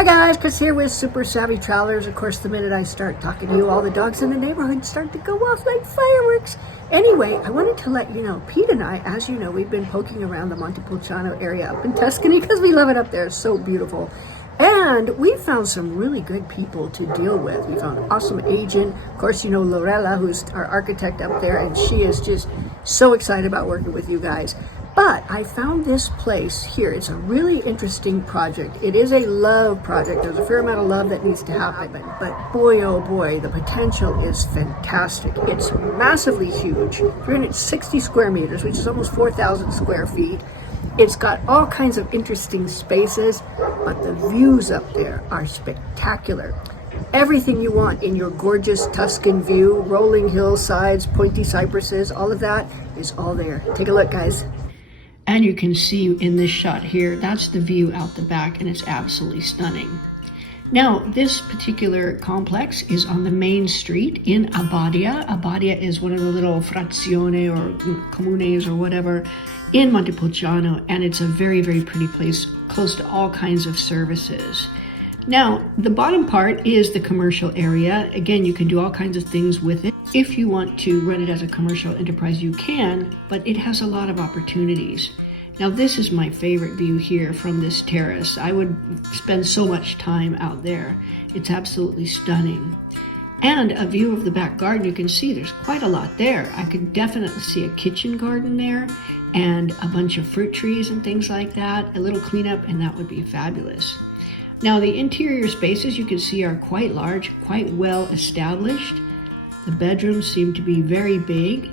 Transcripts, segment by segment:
Hi guys, Chris here with Super Savvy Travelers. Of course, the minute I start talking to you, all the dogs in the neighborhood start to go off like fireworks. Anyway, I wanted to let you know, Pete and I, as you know, we've been poking around the Montepulciano area up in Tuscany because we love it up there. It's so beautiful. And we found some really good people to deal with. We found an awesome agent. Of course, you know Lorella, who's our architect up there, and she is just so excited about working with you guys. But I found this place here. It's a really interesting project. It is a love project. There's a fair amount of love that needs to happen. But boy, oh boy, the potential is fantastic. It's massively huge, 360 square meters, which is almost 4,000 square feet. It's got all kinds of interesting spaces, but the views up there are spectacular. Everything you want in your gorgeous Tuscan view, rolling hillsides, pointy cypresses, all of that is all there. Take a look, guys. And you can see in this shot here, that's the view out the back, and it's absolutely stunning. Now, this particular complex is on the main street in Abbadia. Abbadia is one of the little frazione or comunes or whatever in Montepulciano, and it's a very, very pretty place, close to all kinds of services. Now, the bottom part is the commercial area. Again, you can do all kinds of things with it. If you want to run it as a commercial enterprise, you can, but it has a lot of opportunities. Now, this is my favorite view here from this terrace. I would spend so much time out there. It's absolutely stunning. And a view of the back garden, you can see there's quite a lot there. I could definitely see a kitchen garden there and a bunch of fruit trees and things like that, a little cleanup, and that would be fabulous. Now, the interior spaces you can see are quite large, quite well established. The bedrooms seem to be very big,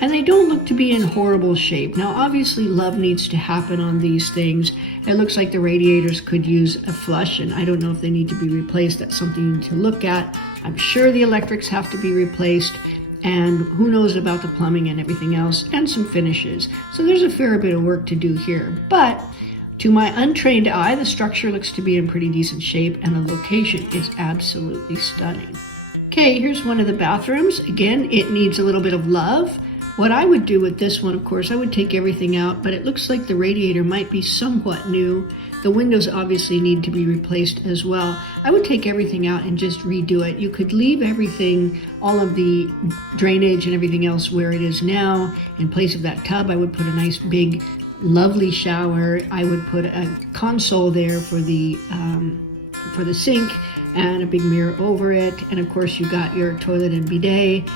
and they don't look to be in horrible shape. Now, obviously, love needs to happen on these things. It looks like the radiators could use a flush, and I don't know if they need to be replaced. That's something you need to look at. I'm sure the electrics have to be replaced, and who knows about the plumbing and everything else, and some finishes. So there's a fair bit of work to do here, but to my untrained eye, the structure looks to be in pretty decent shape, and the location is absolutely stunning. Okay, here's one of the bathrooms. Again, it needs a little bit of love. What I would do with this one, of course, I would take everything out, but it looks like the radiator might be somewhat new. The windows obviously need to be replaced as well. I would take everything out and just redo it. You could leave everything, all of the drainage and everything else where it is now. In place of that tub, I would put a nice big lovely shower. I would put a console there for the sink and a big mirror over it. And of course you got your toilet and bidet.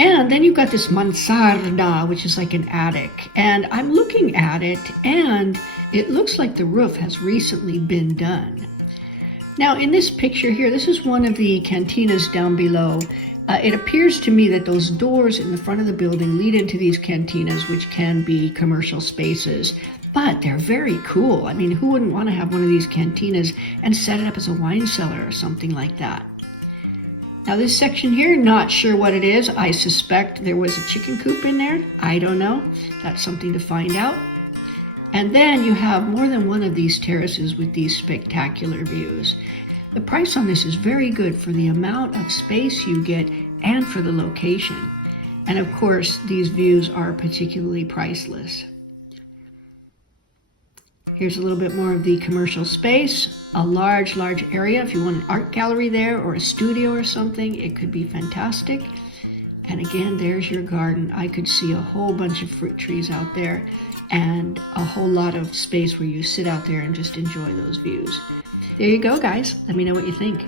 And then you've got this mansarda, which is like an attic. And I'm looking at it, and it looks like the roof has recently been done. Now, in this picture here, this is one of the cantinas down below. It appears to me that those doors in the front of the building lead into these cantinas, which can be commercial spaces. But they're very cool. I mean, who wouldn't want to have one of these cantinas and set it up as a wine cellar or something like that? Now, this section here, not sure what it is. I suspect there was a chicken coop in there. I don't know. That's something to find out. And then you have more than one of these terraces with these spectacular views. The price on this is very good for the amount of space you get and for the location. And of course, these views are particularly priceless. Here's a little bit more of the commercial space, a large area. If you want an art gallery there or a studio or something, it could be fantastic. And again, there's your garden. I could see a whole bunch of fruit trees out there and a whole lot of space where you sit out there and just enjoy those views. There you go, guys. Let me know what you think.